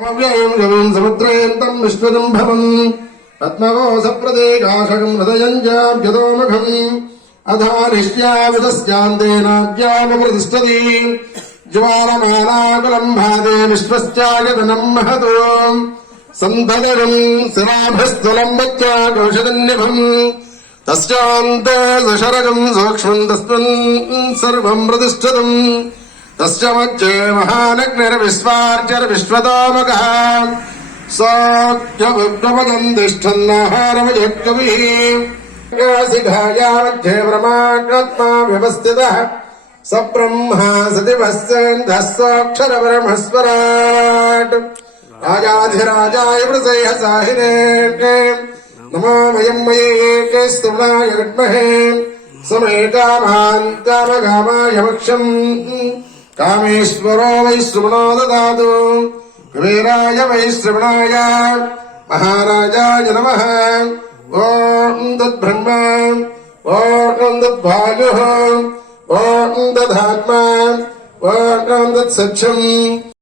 समुद्रेन्तं विश्वजम्भवम् पद्मकोशप्रदेकाशकम् हृदयम् चाभ्युतोमुखम् अधारिष्याविदस्यान्तेनाद्यामप्रतिष्ठति ज्वालमालाकुलम् भाते विश्वस्यायतनम् महतो सन्ततम् शिराभस्थलम् वच्चाकोशदन्निभम् तस्यान्ते सशरकम् सूक्ष्मम् तस्मिन् सर्वम् प्रतिष्ठितम् तस्य मध्ये महानग्निर्विश्वार्चर्विश्वतोमुखः सोऽप्यमुग्धपदम् तिष्ठन्नाहारमयकविः शिखाया मध्ये ब्रह्मात्मा व्यवस्थितः स ब्रह्मा सतिभस्यन्तः सोऽक्षरपरमस्वराट् राजाधिराजाय वृषयसाहिने नमो वयम् मये स्तुणाय विद्महे समे कामान् कामकामाय वक्ष्यम् कामेश्वरो वै श्रवणो ददातु कुबेराय वै श्रवणाय महाराजाय नमः ॐ तद्ब्रह्मा ॐ तद्वायुः ॐ तदात्मा ॐ तत्सत्यम्